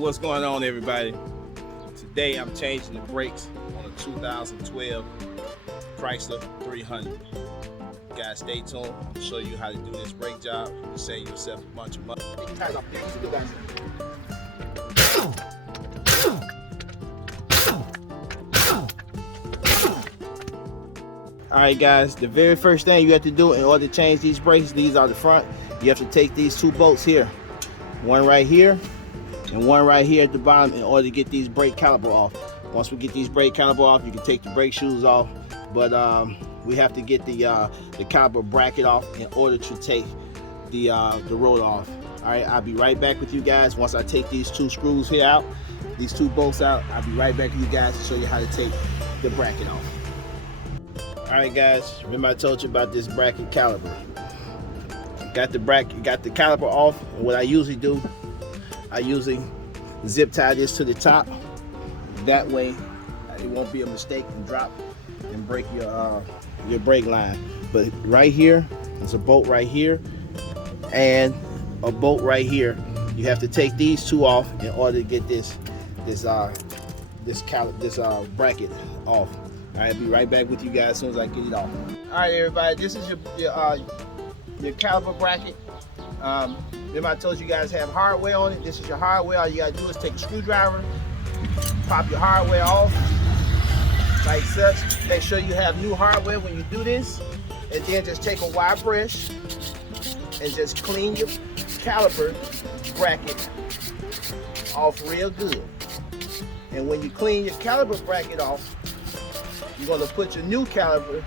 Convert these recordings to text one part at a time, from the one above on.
What's going on, everybody? Today I'm changing the brakes on a 2012 Chrysler 300. Guys, stay tuned. I'll show you how to do this brake job. You save yourself a bunch of money. Alright guys, the very first thing you have to do in order to change these brakes, these are the front, you have to take these two bolts here. One right here and one right here at the bottom in order to get these brake caliper off. Once we get these brake caliper off, you can take the brake shoes off, but we have to get the caliper bracket off in order to take the rotor off. Alright, I'll be right back with you guys once I take these two screws here out, these two bolts out. I'll be right back with you guys to show you how to take the bracket off. Alright guys, remember I told you about this bracket caliper. Got the caliper off, and what I usually do, I usually zip tie this to the top. That way it won't be a mistake and drop and break your brake line. But right here, there's a bolt right here and a bolt right here. You have to take these two off in order to get this bracket off. I'll be right back with you guys as soon as I get it off. All right, everybody, this is your caliper bracket. Remember I told you guys have hardware on it. This is your hardware. All you gotta do is take a screwdriver, pop your hardware off like such. Make sure you have new hardware when you do this, and then just take a wire brush and just clean your caliper bracket off real good. And when you clean your caliper bracket off, you're going to put your new caliper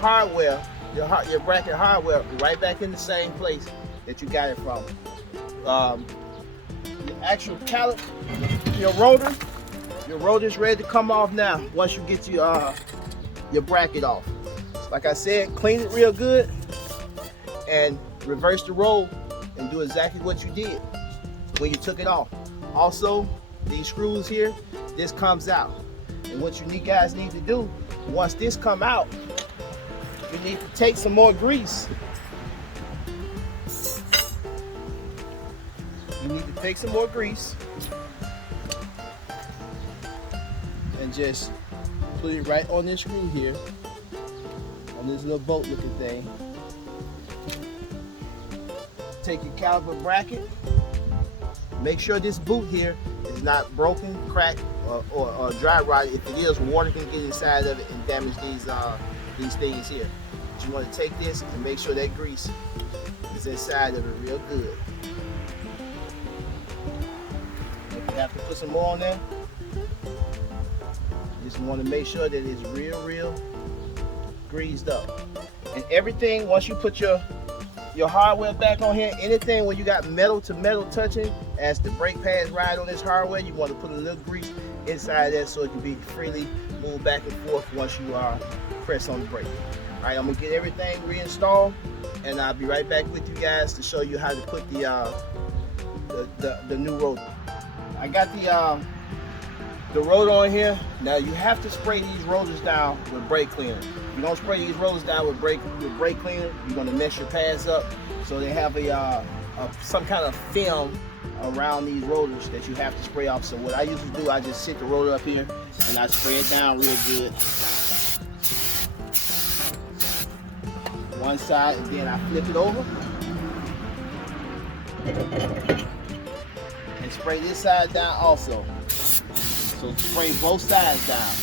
hardware, your bracket hardware, right back in the same place that you got it from. Your actual caliper, your rotor is ready to come off now. Once you get your bracket off, like I said, clean it real good and reverse the roll and do exactly what you did when you took it off. Also, these screws here, this comes out, and what you guys need to do, once this come out, you need to take some more grease. You need to take some more grease and just put it right on this screw here, on this little bolt looking thing. Take your caliper bracket. Make sure this boot here is not broken, cracked, or dry rotted. If it is, water can get inside of it and damage these things here. But you want to take this and make sure that grease is inside of it real good. If you have to put some more on there, just want to make sure that it's real greased up. And everything, once you put your hardware back on here, anything where you got metal to metal touching, as the brake pads ride on this hardware, you want to put a little grease inside that so it can be freely moved back and forth once you press on the brake. All right, I'm gonna get everything reinstalled, and I'll be right back with you guys to show you how to put the new rotor. I got the rotor on here. Now you have to spray these rotors down with brake cleaner. If you don't spray these rotors down with brake cleaner, you're gonna mess your pads up. So they have some kind of film around these rotors that you have to spray off. So what I usually do, I just sit the rotor up here and I spray it down real good. One side, and then I flip it over and spray this side down also. So spray both sides down.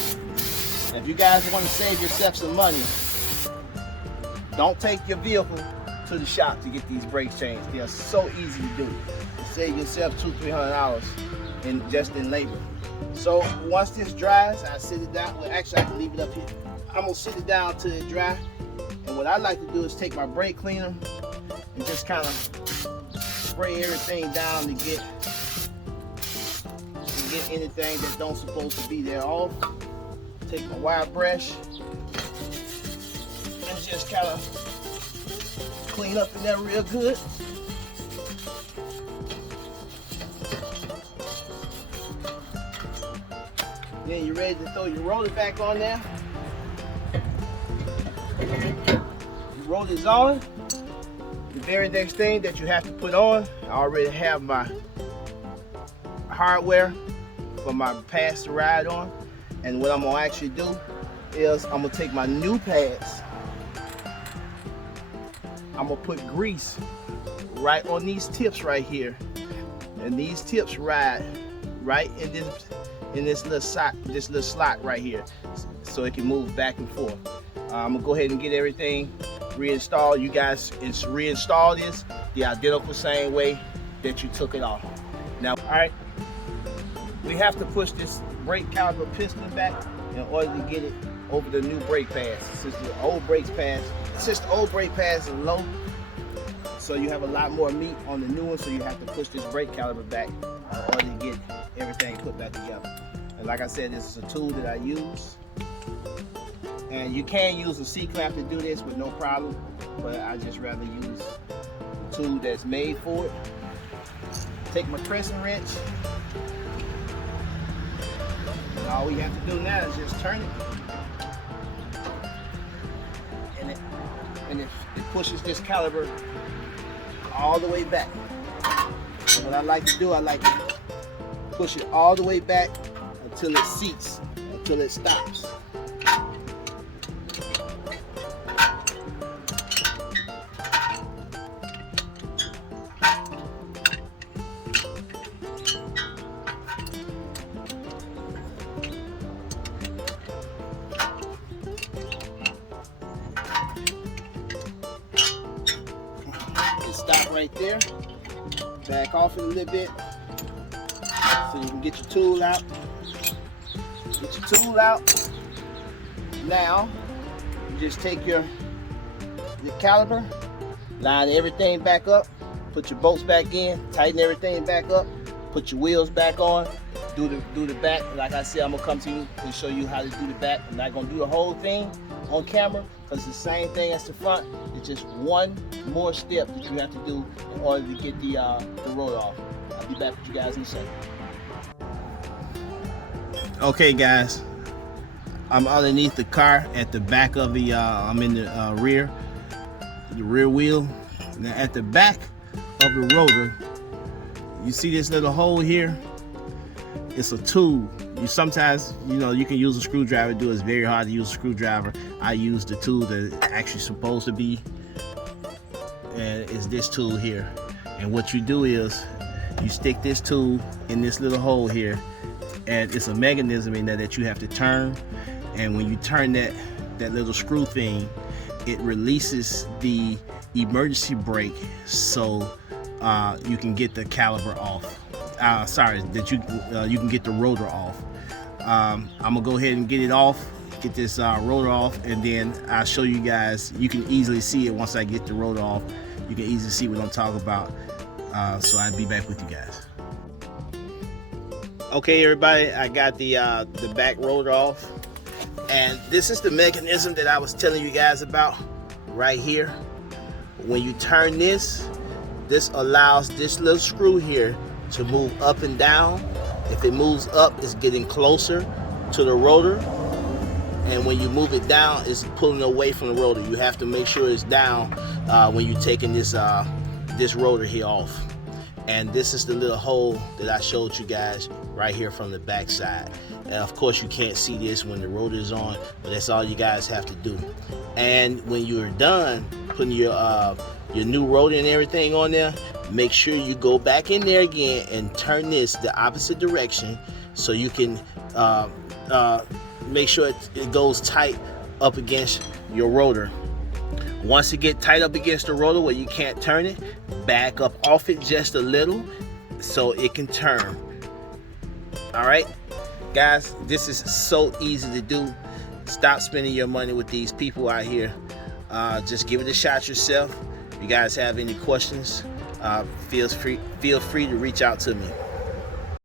Now, if you guys want to save yourself some money, don't take your vehicle to the shop to get these brakes changed. They are so easy to do. You save yourself $200-300 just in labor. So once this dries, I sit it down. Well, actually, I can leave it up here. I'm gonna sit it down till it dry. And what I like to do is take my brake cleaner and just kind of spray everything down to get anything that don't supposed to be there off. Take my wire brush and just kind of clean up in there real good. Then you're ready to throw your roller back on there. Your roller is on. The very next thing that you have to put on, I already have my hardware for my pads to ride on. And what I'm gonna actually do is I'm gonna take my new pads, I'm gonna put grease right on these tips right here, and these tips ride right in this little slot right here, so it can move back and forth. I'm gonna go ahead and get everything reinstalled. You guys reinstall this the identical same way that you took it off. Now, all right, we have to push this brake caliper piston back in order to get it over the new brake pads. Since the old brake pads are low, so you have a lot more meat on the new one, so you have to push this brake caliper back in order to get everything put back together. And like I said, this is a tool that I use, and you can use a C-clamp to do this with no problem, but I just rather use a tool that's made for it. Take my crescent wrench, and all we have to do now is just turn it, and it pushes this caliper all the way back. And what I like to do, I like to push it all the way back until it seats, until it stops. Stop right there, back off it a little bit so you can get your tool out. Get your tool out. Now you just take your caliper, line everything back up, put your bolts back in, tighten everything back up, put your wheels back on, do the back. Like I said, I'm gonna come to you and show you how to do the back. I'm not gonna do the whole thing on camera because it's the same thing as the front. It's just one more step that you have to do in order to get the rotor off. I'll be back with you guys in a second. Okay guys, I'm underneath the car at the back of the, I'm in the rear wheel. Now at the back of the rotor, you see this little hole here? It's a tool. Sometimes, you can use a screwdriver to do it. It's very hard to use a screwdriver. I use the tool that's actually supposed to be, and it's this tool here. And what you do is you stick this tool in this little hole here, and it's a mechanism in there that you have to turn. And when you turn that little screw thing, it releases the emergency brake, so you can get the caliper off. That you can get the rotor off. I'm gonna go ahead and get it off, get this rotor off, and then I'll show you guys. You can easily see it once I get the rotor off. You can easily see what I'm talking about. So I'll be back with you guys. Okay, everybody, I got the back rotor off, and this is the mechanism that I was telling you guys about right here. When you turn this allows this little screw here to move up and down. If it moves up, it's getting closer to the rotor, and when you move it down, it's pulling away from the rotor. You have to make sure it's down when you're taking this rotor here off. And this is the little hole that I showed you guys right here from the back side. And of course you can't see this when the rotor is on, but that's all you guys have to do. And when you're done putting your new rotor and everything on there, make sure you go back in there again and turn this the opposite direction, so you can make sure it goes tight up against your rotor. Once it gets tight up against the rotor where you can't turn it, back up off it just a little so it can turn. All right, guys, this is so easy to do. Stop spending your money with these people out here. Just give it a shot yourself. If you guys have any questions, feel free to reach out to me.